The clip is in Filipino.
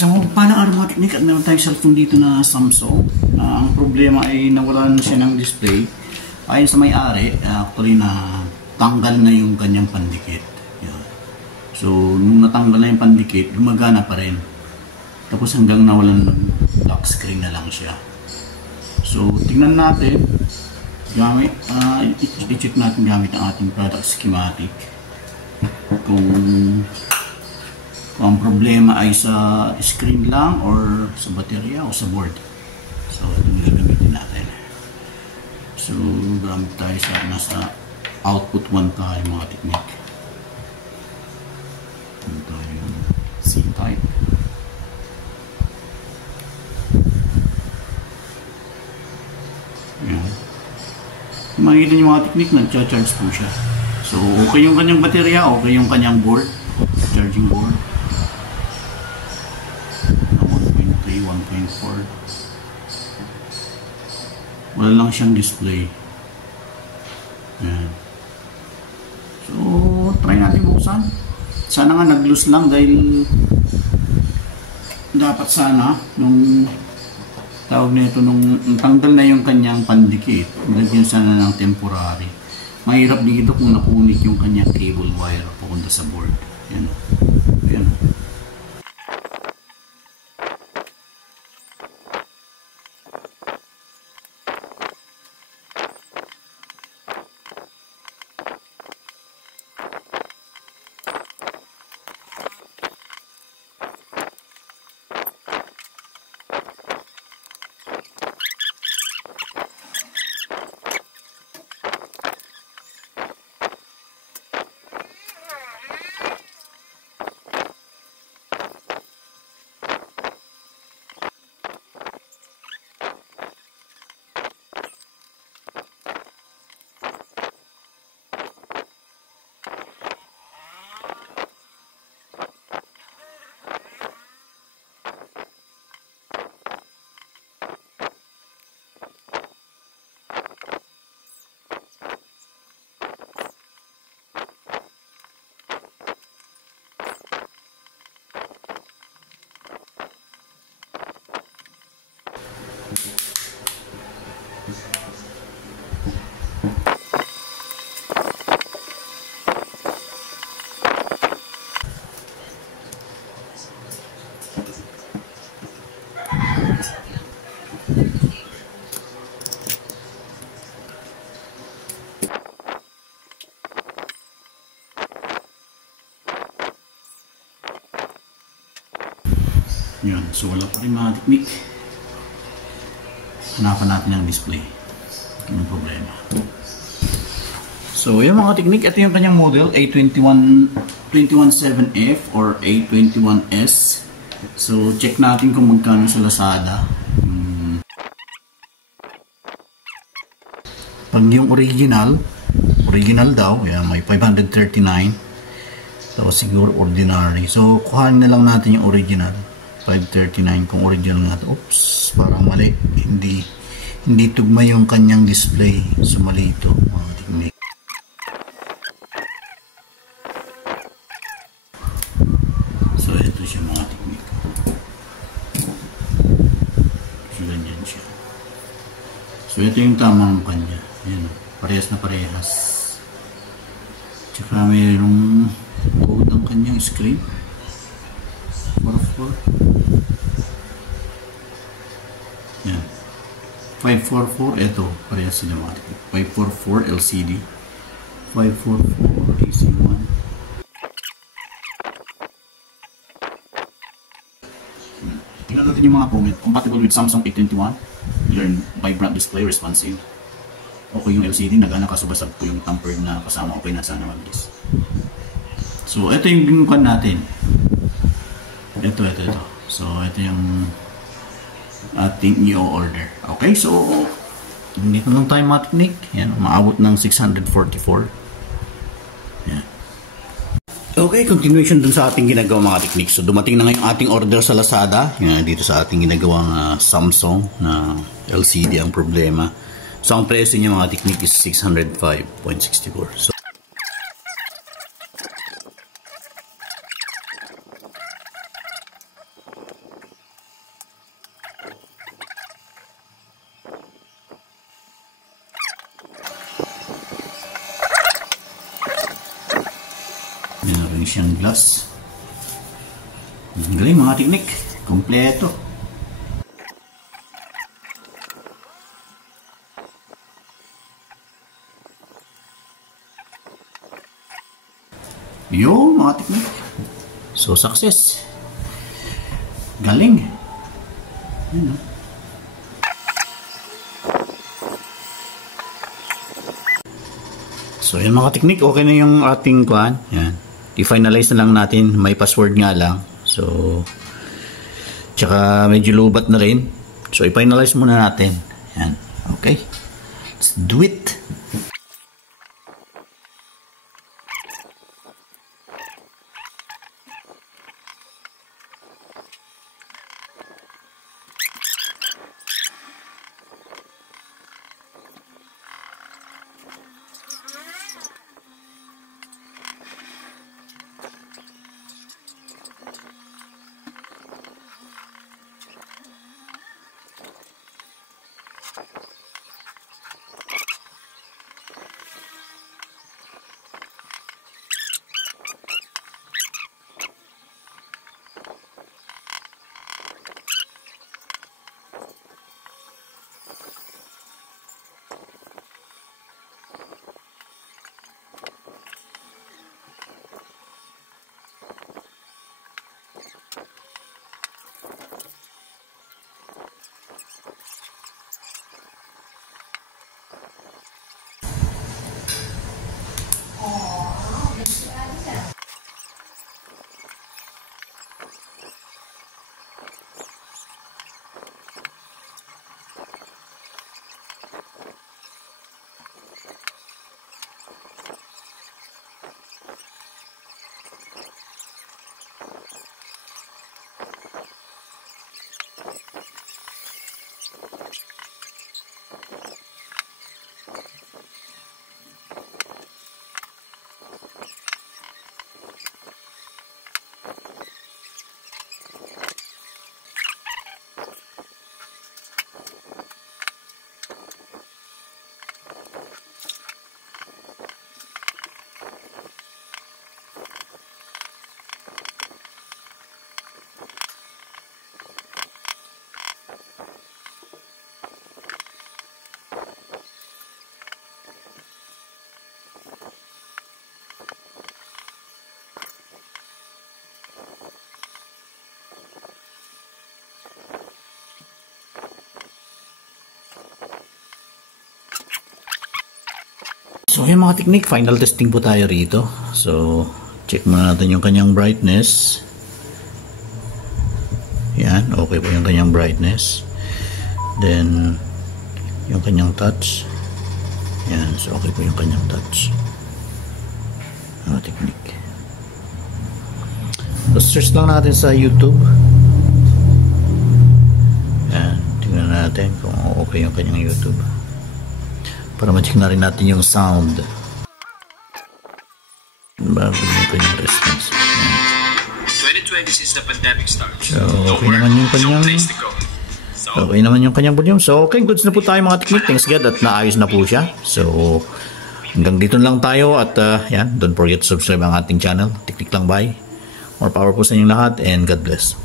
So, paano mga technique at meron tayong cellphone dito na Samsung. Ang problema ay nawalan siya ng display. Ayon sa may-ari, actually na tanggal na yung kanyang pandikit. Yan. So, nung natanggal na yung pandikit, gumagana pa rin. Tapos hanggang nawalan ng lock screen na lang siya. So, tingnan natin. I-check natin gamit ang ating product schematic. Kung ang problema ay sa screen lang or sa baterya o sa board. So, ito yung gagamitin natin. So, gamit tayo sa nasa output 1 tayo mga technique. Ito tayo yung C-type. Ayan. Makikita niyo mga technique, nag-charge po siya. So, okay yung kanyang baterya, okay yung kanyang board, charging board. 1.4. Wala lang siyang display. Ayan. So, try natin buksan. Sana nga nag-loose lang dahil dapat sana nung tawag nito nung tanggal na yung kanyang pandikit, nilagyan sana ng temporary. Mahirap dito kung napunit yung kanyang cable wire papunta sa board. Ayan. Ayan. Yun. So, wala pa rin mga technique. Hanapan natin ang display. Yung problema. So, yung mga technique, ito yung kanyang model, A217F or A21S. So, check natin kung magkano sa Lazada. Pag yung original daw, yan, may 539. So, siguro ordinary. So, kuhanin na lang natin yung original. 539 kung original nga. Oops, parang mali. Hindi tugma yung kanyang display. So, mali ito, mga technique. So, ito siya mga technique. So, ganyan siya. So, ito yung tamang kanya. Ayan, parehas na parehas. Tsaka mayroong code ang kanyang screen. 544, ito, parehas sila mga technique. 544 LCD, 544 AC1. Tingnan natin yung mga comment. Compatible with Samsung A21, learn vibrant display, responsive. Okay yung LCD, nagana kasubasag po yung tampered na kasama, okay na sana mag-list. So, ito yung binukan natin. Ito. So, ito yung ating i-order. Okay, so dito lang tayo mga technique. Yan, maabot ng 644. Yan. Okay, continuation dun sa ating ginagawa mga technique. So dumating na ngayon ating order sa Lazada. Yan, dito sa ating ginagawang Samsung na LCD ang problema. So ang presyo niya mga technique is 605.64. So siyang glass. Galing mga teknik. Kompleto. Yo, mga teknik. So, success. Galing. Ayan, So, yan mga teknik. Okay na yung ating kuhan. Yan. I-finalize na lang natin. May password nga lang. So, tsaka medyo lubat na rin. So, i-finalize muna natin. Yan. Okay. Let's do it. So yung mga technique, final testing po tayo rito. So check muna natin yung kanyang brightness. Yan, okay po yung kanyang brightness. Then yung kanyang touch. Yan, so okay po yung kanyang touch. Mga technique. So search lang natin sa YouTube. Yan, tingnan natin kung okay yung kanyang YouTube. Para ma-check na rin natin yung sound. Bago yung kanyang response. 2020 since the pandemic starts. So, okay naman yung kanyang volume. So, okay, goods na po tayo mga technique. Thanks God at naayos na po siya. So, hanggang dito lang tayo at yan, don't forget to subscribe ang ating channel. Technique lang bye. More power po sa inyong lahat and God bless.